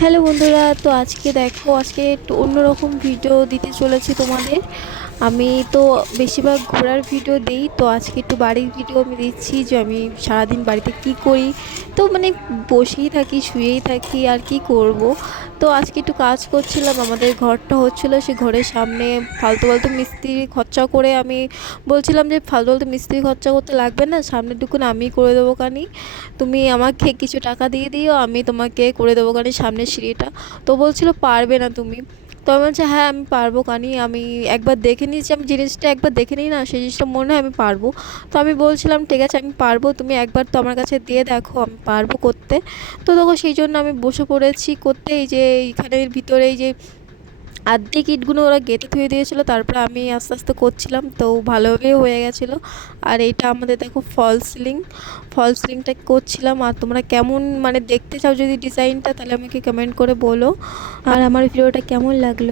Hello বন্ধুরা, তো আজকে দেখো, আজকে একটু অন্যরকম ভিডিও দিতে চলেছি তোমাদের। আমি তো বেশিরভাগ ঘোরার ভিডিও দিই, তো আজকে একটু বাড়ির ভিডিও আমি দিচ্ছি যে আমি সারাদিন বাড়িতে কি করি। তো মানে বসেই থাকি, শুয়েই থাকি, আর কি করব। তো আজকে একটু কাজ করছিলাম, আমাদের ঘরটা হচ্ছিল সে ঘরের সামনে ফালতু ফালতু মিস্ত্রি খরচা করে আমি বলছিলাম যে ফালতু ফালতু মিস্ত্রি খরচা করতে লাগবে না সামনেটুকুন আমি করে দেবো কানি তুমি আমাকে কিছু টাকা দিয়ে দিও, আমি তোমাকে করে দেবো কানি সামনের সিঁড়িটা তো বলছিল, পারবে না তুমি। তো আমি বলছি হ্যাঁ আমি পারব কানি। আমি একবার দেখে নিয়েছি। আমি জিনিসটা একবার দেখে নিই না, সেই জিনিসটা মনে হয় আমি পারব। তো আমি বলছিলাম, ঠিক আছে, আমি পারব। তুমি একবার তো আমার কাছে দিয়ে দেখো, আমি পারব করতে। তো তখন সেই জন্য আমি বসে পড়েছি। করতে এই যে এইখানের ভিতরে এই যে আর্ধেক ইটগুলো ওরা গেঁথে থুয়ে দিয়েছিলো, তারপরে আমি আস্তে আস্তে করছিলাম, তো ভালোভাবেই হয়ে গেছিল। আর এটা আমাদের দেখো ফল সিলিং ফল সিলিংটা করছিলাম। আর তোমরা কেমন মানে দেখতে চাও যদি ডিজাইনটা তাহলে আমাকে কমেন্ট করে বলো। আর আমার ভিডিওটা কেমন লাগল?